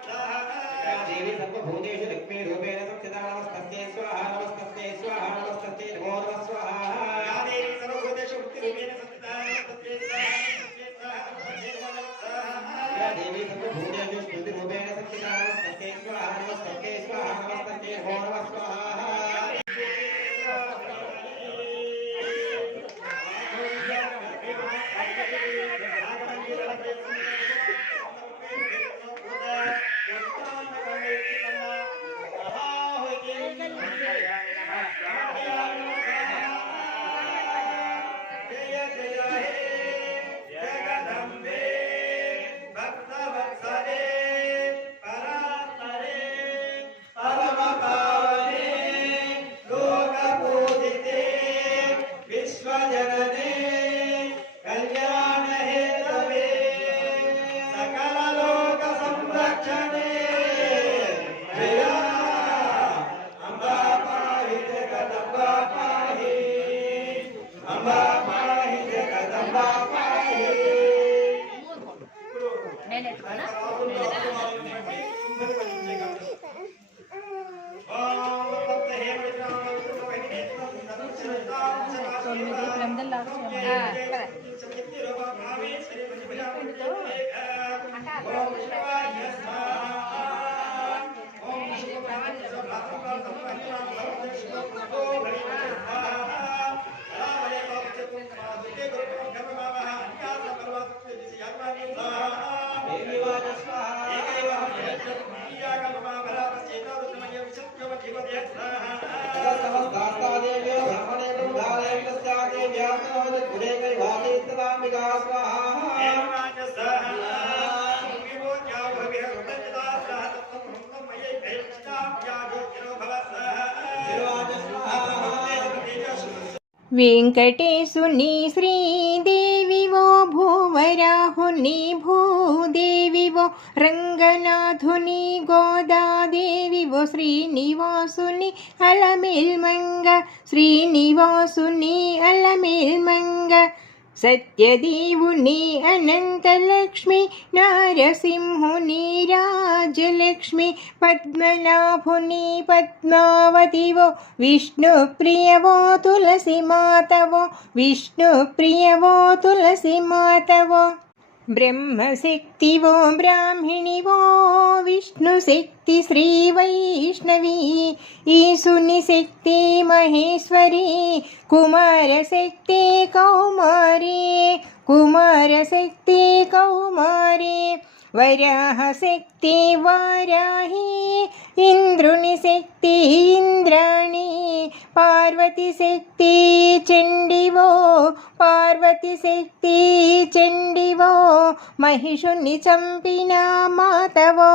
देवी सर्वभूतेषु लक्ष्मी रूपेण संस्थिता नमस्तस्यै स्वाहा नमस्तस्यै स्वाहा नमस्तस्यै नमो नमः स्वाहा या देवी सर्वभूतेषु मुक्तिरूपेण संस्थिता नमस्तस्यै स्वाहा नमस्तस्यै स्वाहा नमस्तस्यै नमो नमः स्वाहा या देवी सर्वभूतेषु स्मृतिरूपेण संस्थिता नमस्तस्यै स्वाहा नमस्तस्यै स्वाहा नमस्तस्यै नमो नमः स्वाहा వెంకటేశుని శ్రీదేవివో భూవరాహుని భూదేవివో రంగనాథుని గోదాదేవివో శ్రీనివాసుని అలమేల్మంగ శ్రీనివాసుని అలమేల్మంగ సత్యదేవుని అనంతలక్ష్మి నారసింహుని రాజలక్ష్మి పద్మనాభుని పద్మావతివో విష్ణు ప్రియవో తులసి మాతవో విష్ణు ప్రియవో తులసి మాతవో బ్రహ్మశక్తివో బ్రాహ్మిణివో విష్ణుశక్తి శ్రీ వైష్ణవి ఈశుని శక్తి మహేశ్వరి కుమారశక్తి కౌమారి కుమారశక్తి కౌమారి వరాహశక్తి వారాహి ఇంద్రుని శక్తి ఇంద్రాణి పార్వతి శక్తి చండివో పార్వతి శక్తి చండివో మహిషుని చంపిన మాతవో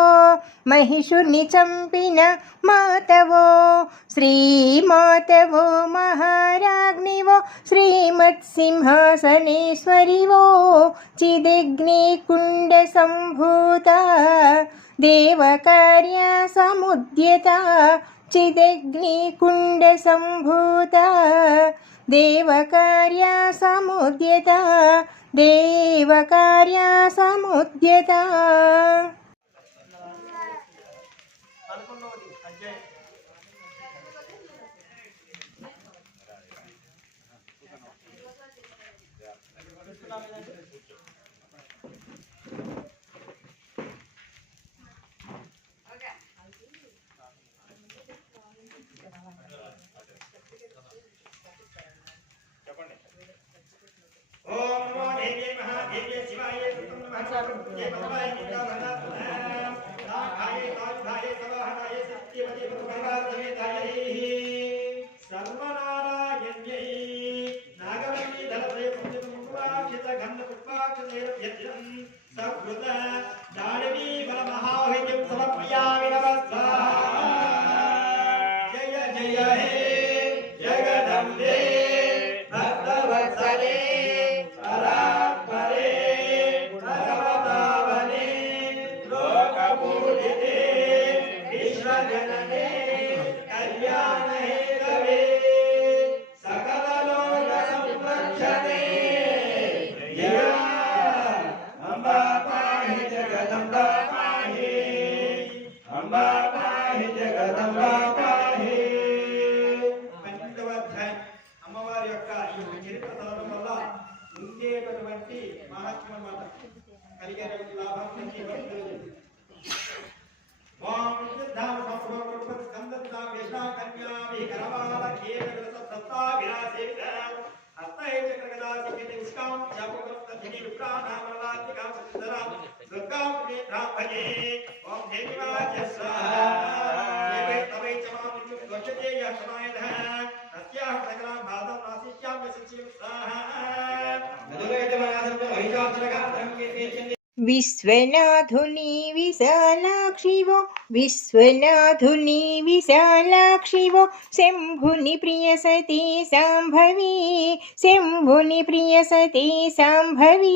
మహిషుని చంపిన మాతవో శ్రీమాతవో మహారాజ్ఞివో శ్రీమత్సింహాసనేశ్వరివో చిదగ్ని కుండ సంభూత దేవకార్య సముద్యత చిదగ్ని కుండ సంభూత దేవకార్య సముద్యత దేవకార్య సముద్యత. జగదంబా పాహి. 12వ అధ్యాయం అమ్మవారి యొక్క ఈ చరిత్ర చదవడం వల్ల ఉండేటటువంటి మహాత్మ్యం అన్నమాట, కలిగేటువంటి లాభం ఓం విద్ధామ సంప్రోప స్కందతా వేషా కన్యావి కరవాల కేవల సత్తా విరాసేత హస్తై చక్రగదా సిద్ధి ఉష్కాం జాపకృత ధిని విప్రాణామలాతికా సుందరా దుర్గాం నేత్రాభజే. ఓం దేవి వాచస్వాహా దేవే తవై చమామి దుర్గతే యక్షమాయధ తస్యాః సకలం భాదం నాసిక్యాం వసిచ్యం స్వాహా. నదువేదమనాదంతో హరిజాతరగాత్రం కీర్తించి విశ్వనాథుని విశాలాక్షివో విశ్వనాథుని విశాలాక్షివో శంభుని ప్రియ సతీ సాంభవి శంభుని ప్రియ సతీ సాంభవి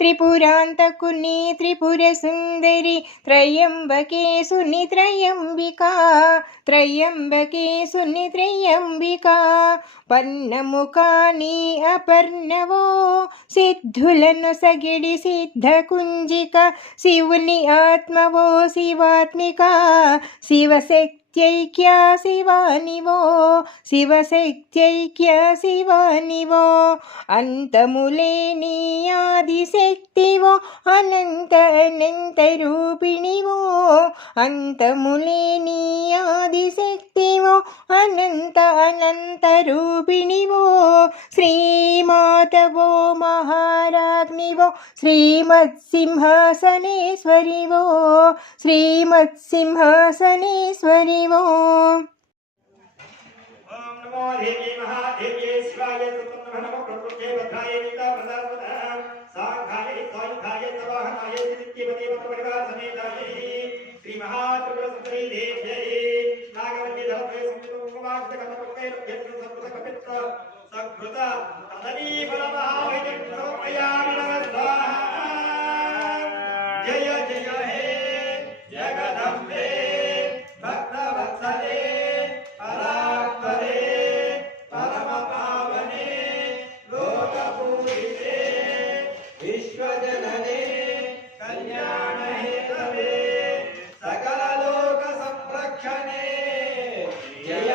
త్రిపురాంతకుని త్రిపుర సుందరి త్రయంబకేశుని త్రయంబికా త్రయంబకేశుని త్రయంబికా పన్నముఖాని అపర్ణవో సిద్ధులను సగిడి సిద్ధ కుంజిక శివుని ఆత్మవో శివాత్మిక శివశక్త్యైక్య శివానివో శివశక్త్యైక్య శివానివో అంతములేని ఆదిశక్తివో అనంత అనంత రూపిణివో అంతములేని ఆదిశక్తివో అనంత అనంత రూపిణివో శ్రీమాతవో మహారాజ్ఞివో శ్రీమత్సింహాసనేశ్వరివో శ్రీమత్సింహాసనేశ్వరివో. ఓం నమో దేవి మహాదేవ్యై శివాయ సుతం నమః ప్రకృతే భద్రాయ నితా ప్రదాపద సాఘాయ సాయుధాయ సవాహనాయ నిత్యవతే పరివార సమేతాయ శ్రీ మహాత్రిపుర సుందరీ దేవ్యై నాగవల్లి ధర్మే సంయుతం కుమార్తె కనపకే రక్షేత్ర సంపద కపిత్ర సకృత తదనీ ఫలమహావైజం సమర్పయామి నమః. జయ జయ హే జగదంబే భక్తవత్సలే పరాత్పరే పరమ పావనే లోకపూజితే విశ్వజననే కళ్యాణ హేతవే సకల లోక సంరక్షణే జయ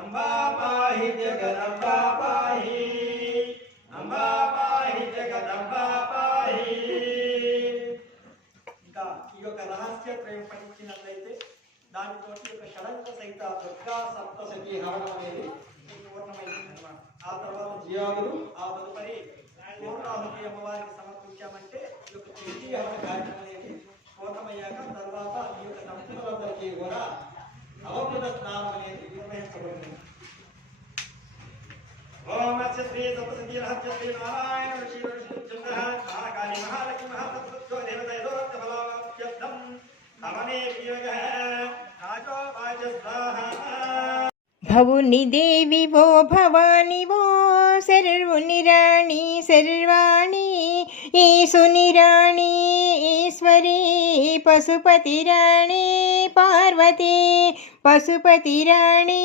అంబా పాహి జగదంబా పాహి అంబా పాహి జగదంబా పాహి. ఇంకా ఈ యొక్క రహస్య ప్రేమ పఠించినట్లయితే దానితో ఈ యొక్క షడంగ సహిత దుర్గా సప్తశతి హవనం అనేది పూర్ణమైంది అన్నమాట. ఆ తర్వాత జియాదులు ఆ తదుపరి పూర్ణాహుతి అమ్మవారికి సమర్పించామంటే ఈ యొక్క చండీ హవన కార్యక్రమం అనేది పూర్ణమయ్యాక తర్వాత ఈ యొక్క దంపతులందరికీ కూడా అవబృత స్నానం అనేది నిర్వహించబడుతుంది. ఓం అస్య శ్రీ సప్తశతి రహస్య శ్రీ నారాయణ ఋషి చంద్ర మహాకాళి మహాలక్ష్మి మహాసరస్వత్యో దేవతయో ఫలాప్యర్థం హవనే వియోగ రాజో వాచస్వాహా. భవుని దేవివో భవానివో సర్వుని రాణి సర్వాణి ఈశుని రాణి ఈశ్వరి పశుపతి రాణి పార్వతి పశుపతి రాణి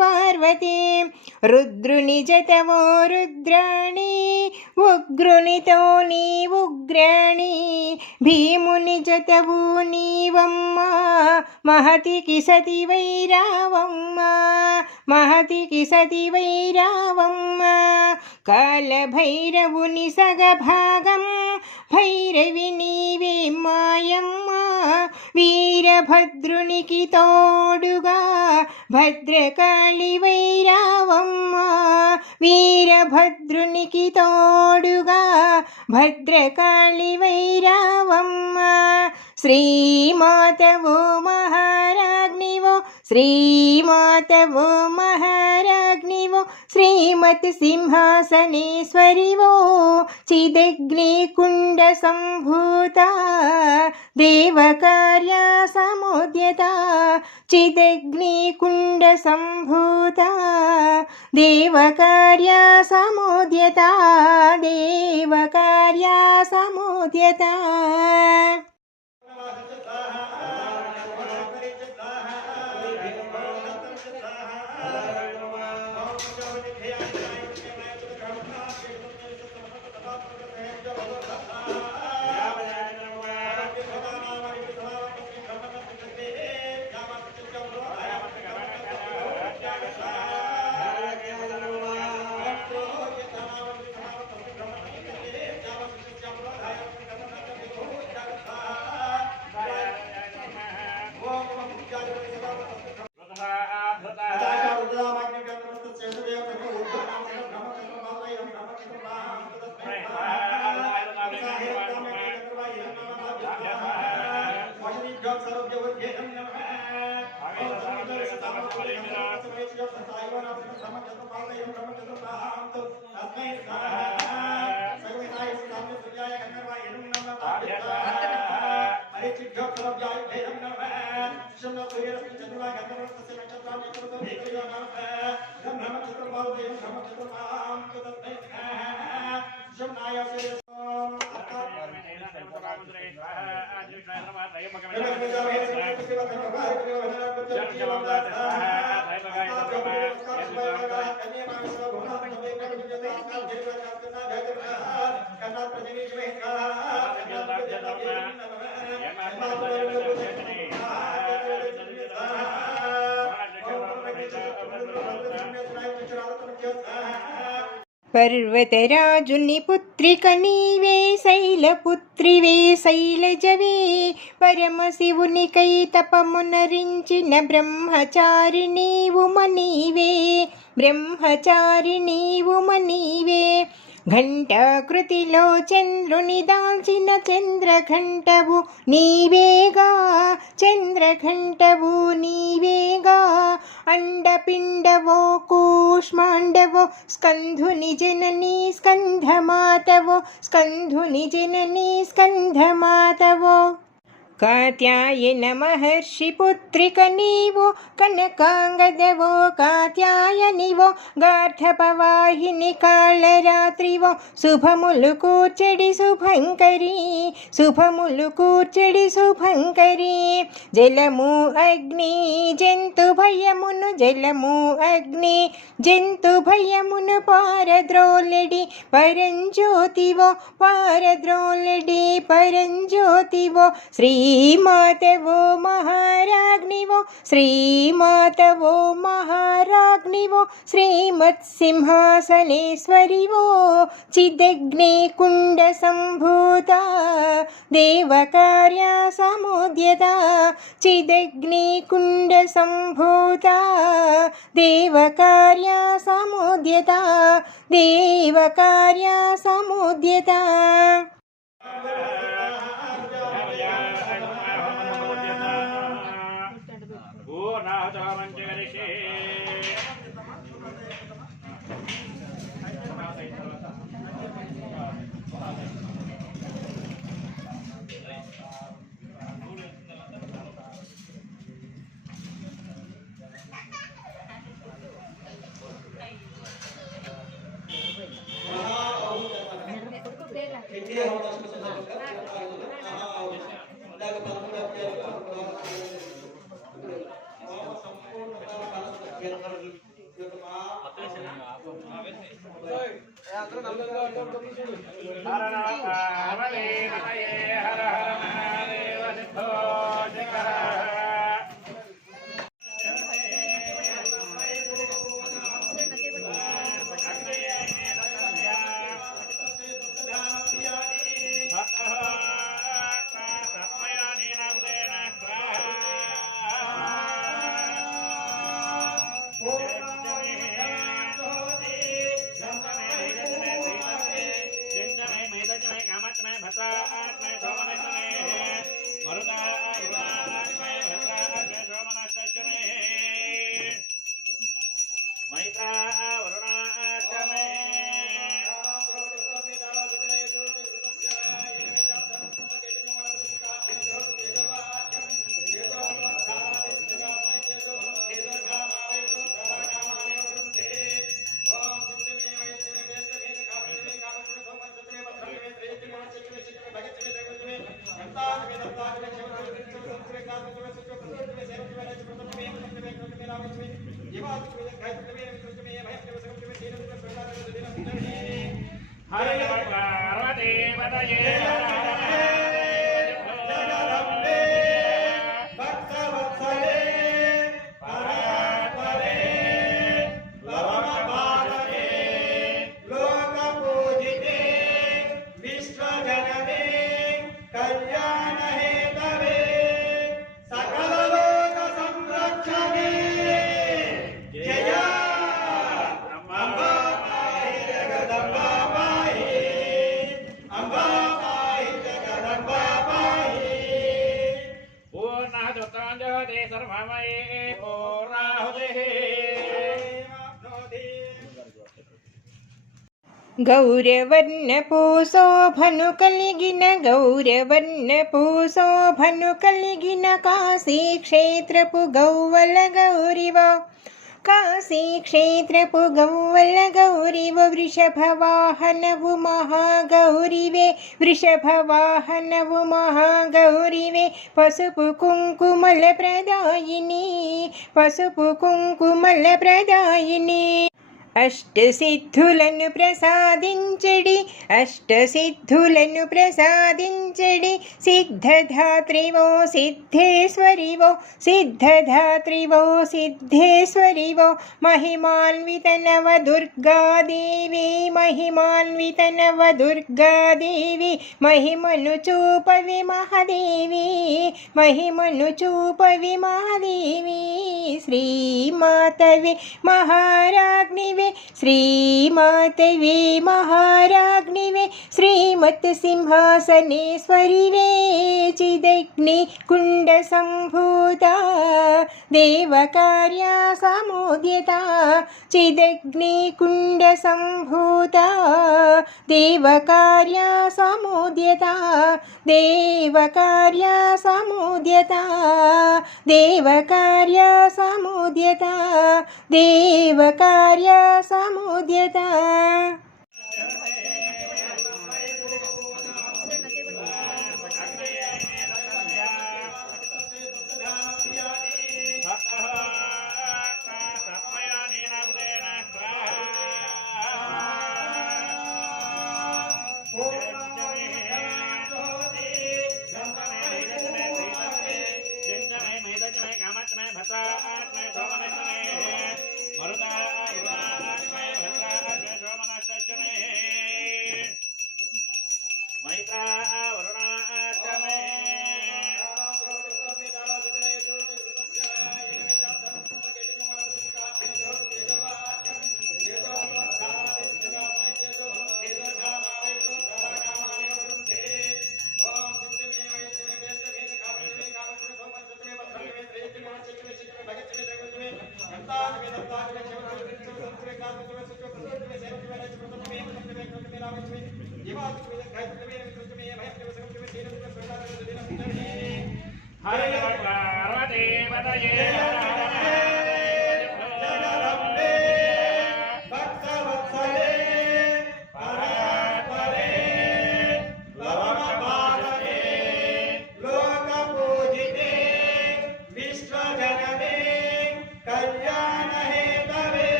పార్వతి రుద్రుని జతవో రుద్రాణి ఉగ్రునితో నీ ఉగ్రాణి భీముని జతవు నీవమ్మ మహతికి సతి వైరావమ్మ మహతికి సతి వైరావమ్మ కాలభైరవుని సగభాగం భైరవి నీవే మాయమ్మ వీరభద్రునికి తోడుగా భద్రకాళి వైరావమ్మ వీరభద్రునికి తోడుగా భద్రకాళి వైరావమ్మ శ్రీమాతవో మహారాజ్ఞివో శ్రీమాతవో మహారాజ్ఞివో శ్రీమత్ సింహాసనేశ్వరివో చిదగ్ని కుండ సంభూత దేవకార్య సముద్యత చిదగ్ని కుండ సంభూత దేవకార్య సముద్యత దేవకార్య సముద్యత. పర్వతరాజుని పుత్రిక నీవే, శైలపుత్రివే శైలజవే, పరమశివునికై తపమునరించిన బ్రహ్మచారిణీ ఉమనీవే, బ్రహ్మచారిణీ ఉమనీవే. ఘంటాకృతిలో చంద్రుని దాల్చిన చంద్రఘంటవు నీవేగా, చంద్రఘంటవు నీవేగా. అండపిండవో కూష్మాండవో స్కంధుని జననీ స్కంధమాతవో, స్కంధుని జననీ స్కంధమాతవో. కాత్యాయన మహర్షి పుత్రిక నీవు, కనకాంగదవో కాత్యాయనివో, గార్ధపవాహిని కాళరాత్రివో, శుభములు కూర్చెడి శుభంకరి, శుభములు కూర్చెడి శుభంకరి. జలము అగ్ని జంతు భయమును, జలము అగ్ని జంతు భయమును పారద్రోలెడి పరంజ్యోతివో, పారద్రోలెడి పరంజ్యోతివో. శ్రీమాతవో మహారాజ్ఞివో, శ్రీమాతవో మహారాజ్ఞివో, శ్రీమత్సింహాసనేశ్వరివో, చిదగ్నికుండ సంభూత దేవకార్య సముద్యత, చిదగ్నికుండ సంభూత దేవకార్య సముద్యత, దేవకార్య సముద్యత. గౌరవర్ణపు శోభను కలిగిన గౌరవర్ణపు శోభను కలిగిన కాశీ క్షేత్రపు గౌవల గౌరివ కాశీ క్షేత్రపు గౌవల గౌరివ వృషభవాహనవు మహాగౌరివే వృషభవాహనవు మహాగౌరివే పసుపు కుంకుమల ప్రదాయిని పసుపు కుంకుమల ప్రదాయిని అష్టసిద్ధులను ప్రసాదించడి అష్టసిద్ధులను ప్రసాదించడి సిద్ధధాత్రివో సిద్ధేశ్వరివో సిద్ధధాత్రివో సిద్ధేశ్వరివో మహిమాన్విత నవ దుర్గాదేవి మహిమాన్విత నవ దుర్గాదేవి మహిమను చూపవి మహాదేవి మహిమను చూపవి మహాదేవి శ్రీమాతవి మహారాజ్ఞివే శ్రీమాతవే మహారాజ్ఞివే శ్రీమత్ సింహాసనేశ్వరివే చిదగ్ని కుండ సంభూత దేవకార్య సముద్యత చిదగ్ని కుండ సంభూత దేవకార్య సముద్యత దేవకార్య సముద్యత దేవకార్య సముద్యత దేవకార్య సముద్యత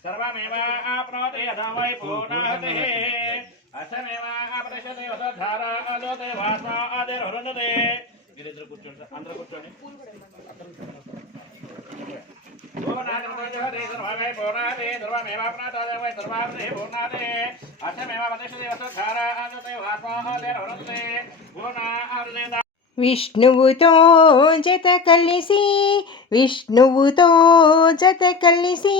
सर्वमेव आप्नोति यथा वै पूर्णाहुतिः अशमेव अपरिषति वसुधारा अदोते वासा आदिर्हृदते गिरिन्द्र కూర్చోండి అందరూ కూర్చోండి పూర్ణాది సర్వమే పూర్ణాది సర్వమేవ ఆప్నోతి వై సర్వార్థి పూర్ణాది అశమేవ अपरिषति वसुधारा अदोते वासा आदिर्हृदते పూర్ణాది విష్ణువుతో జత కలిసి విష్ణువుతో జత కలిసి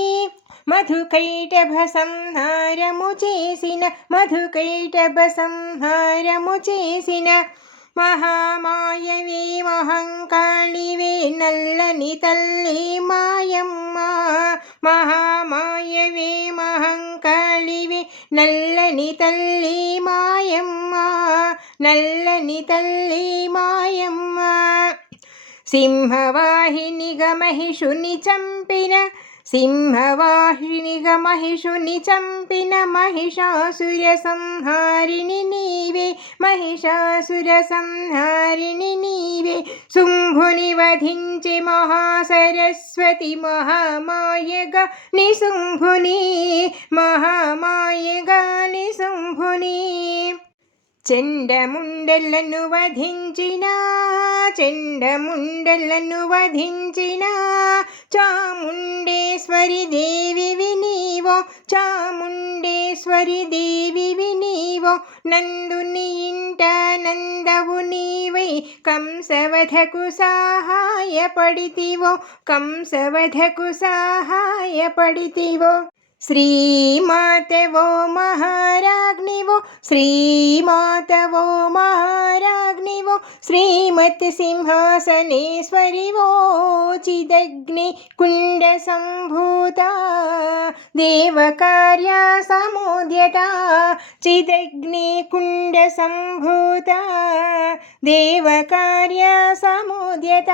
మధుకైటభ సంహారము చేసిన మధుకైటభ సంహారము చేసిన మహామాయవే మహంకాళివే నల్లని తల్లి మాయమ్మ మహామాయవే మహంకాళివే నల్లని తల్లి మాయమ్మ నల్లని తల్లి మాయమ్మ సింహవాహినిగా మహిషుని చంపిన సింహవాహినిగా మహిషుని చంపిన మహిషాసుర సంహారిణి నీవే మహిషాసుర సంహారిణి నీవే శుంభుని వధించి మహాసరస్వతి మహామాయగా నిశుంభుని మహామాయగా నిశుంభుని చెండముండలను వధించిన చాముండేశ్వరి దేవివి నీవో నందుని ఇంట నందవు నీవై కంసవధకు సహాయపడితివో శ్రీమాతవో మహారాజ్ఞివో శ్రీమత్ సింహాసనేశ్వరివో చిదగ్ని కుండ సంభూత దేవకార్య సముద్యత చిదగ్ని కుండ సంభూత దేవకార్య సముద్యత